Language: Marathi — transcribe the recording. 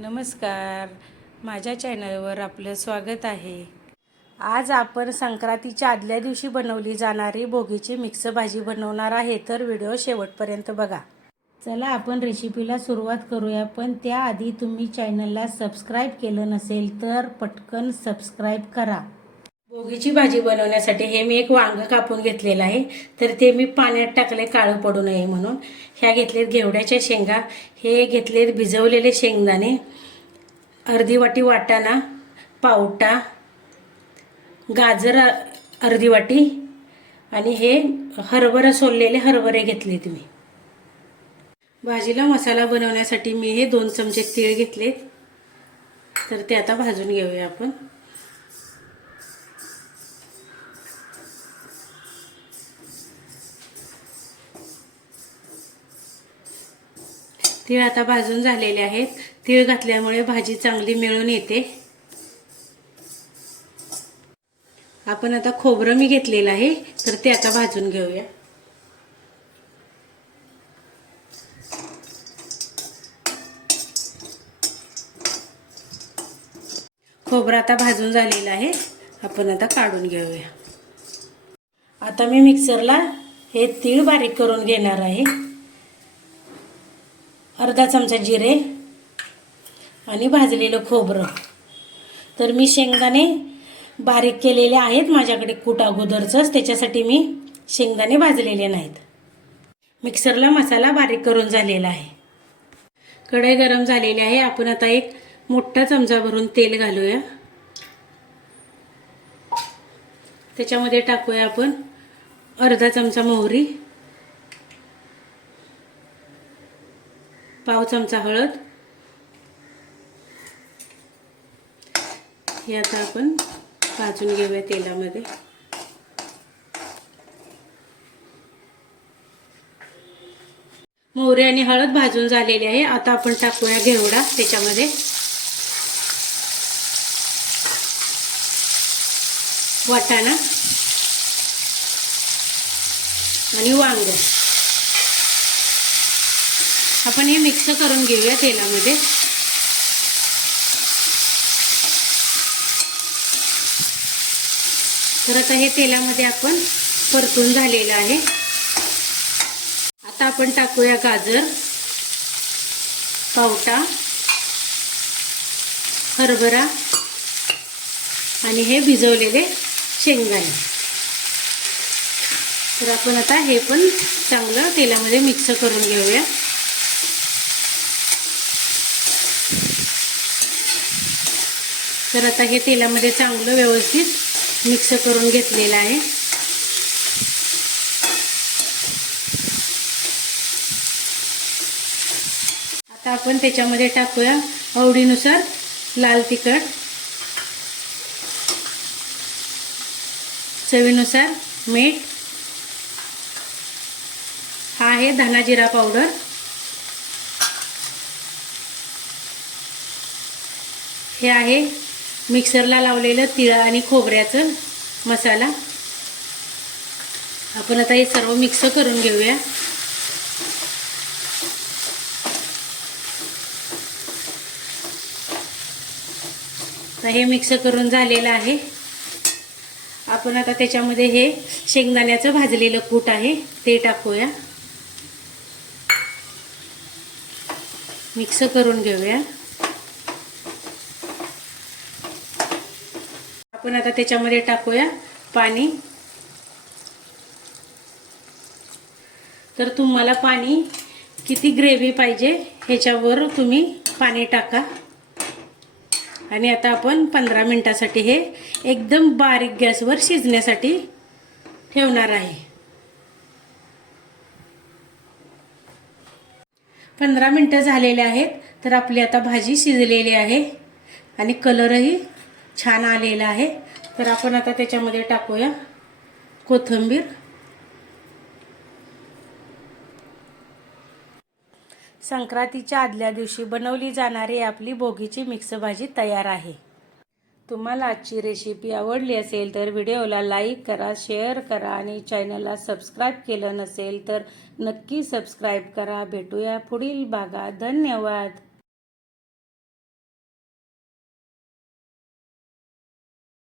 नमस्कार, माझ्या चॅनलवर आपलं स्वागत आहे। आज आपण संक्रांतीच्या आदल्या दिवशी बनवली जाणारी भोगीची मिक्स भाजी बनवणार आहे, तर व्हिडिओ शेवटपर्यंत बघा। चला आपण रेसिपीला सुरुवात करूया, पण त्याआधी तुम्ही चॅनलला सबस्क्राईब केलं नसेल तर पटकन सबस्क्राईब करा। भोगीची भाजी बनवण्यासाठी हे मी एक वांग कापून घेतलेलं आहे, तर ते मी पाण्यात टाकले काळं पडू नये म्हणून। ह्या घेतलेत घेवड्याच्या शेंगा, हे घेतलेत भिजवलेले शेंगदाणे, अर्धी वाटी वाटाणा, पावटा, गाजर अर्धी वाटी आणि हे हरभरा सोललेले हरभरे घेतलेत मी। भाजीला मसाला बनवण्यासाठी मी हे 2 चमचे तीळ घेतलेत, तर ते आता भाजून घेऊया आपण। तीळ आता भाजून झालेले आहेत। तीळ घातल्यामुळे भाजी चांगली मिळून येते। आपण आता खोबरं मी घेतलेलं आहे, तर ते आता भाजून घेऊया। खोबरं आता भाजून झालेलं आहे, आपण आता काढून घेऊया। आता मी मिक्सरला हे तीळ बारीक करून घेणार आहे। अर्धा चमचा जिरे आणि भाजलेलं खोबरं, तर मी शेंगदाणे बारीक केलेले आहेत माझ्याकडे कूट अगोदरच, त्याच्यासाठी मी शेंगदाणे भाजलेले नाहीत। मिक्सरला मसाला बारीक करून झालेला आहे। कढई गरम झालेली आहे, आपण आता एक मोठा चमचा भरून तेल घालूया। त्याच्यामध्ये टाकूया आपण अर्धा चमचा मोहरी, पाव चमचा हळद, हे आता आपण भाजून घेऊया तेलामध्ये। मोहरी आणि हळद भाजून झालेली आहे, आता आपण टाकूया घेवडा त्याच्यामध्ये, वाटाणा आणि वांग। आपण हे मिक्स करून घेऊया तेलामध्ये। तर आता हे तेलामध्ये आपण परतून झालेलं आहे। आता आपण टाकूया गाजर, पावटा, हरभरा आणि हे भिजवलेले शेंगदाणे। तर आपण आता हे पण चांगलं तेलामध्ये मिक्स करून घेऊया। तर आता हे तेलामध्ये चांगलं व्यवस्थित मिक्स करून घेतलेलं आहे। आता आपण त्याच्यामध्ये टाकूया आवडीनुसार लाल तिखट, चवीनुसार मीठ, हा आहे धना जिरा पावडर, हे आहे मिक्सरला लावलेलं तीळ आणि खोबऱ्याचं मसाला। आपण आता हे सर्व मिक्स करून घेऊया। तर हे मिक्स करून झालेलं आहे। आपण आता त्याच्यामध्ये हे शेंगदाण्याचं भाजलेलं कूट आहे ते टाकूया, मिक्स करून घेऊया। आपण आता त्याच्यामध्ये टाकूया पाणी। तर तुम्हाला पाणी किती ग्रेव्ही पाहिजे ह्याच्यावर तुम्ही पाणी टाका। आणि आता आपण 15 मिनिटासाठी हे एकदम बारीक गॅसवर शिजण्यासाठी ठेवणार आहे। 15 मिनिटं झालेले आहेत, तर आपली आता भाजी शिजलेली आहे आणि कलरही छान आलेला आहे। तर आपण आता त्याच्यामध्ये टाकूया कोथिंबीर। संक्रांतीच्या आदल्या दिवशी बनवली जाणारी आपली भोगीची मिक्स भाजी तयार आहे। तुम्हाला आजची रेसिपी आवडली असेल तर व्हिडिओला लाईक करा, शेअर करा आणि चॅनलला सबस्क्राईब केलं नसेल तर नक्की सबस्क्राईब करा। भेटूया पुढील भागात। धन्यवाद।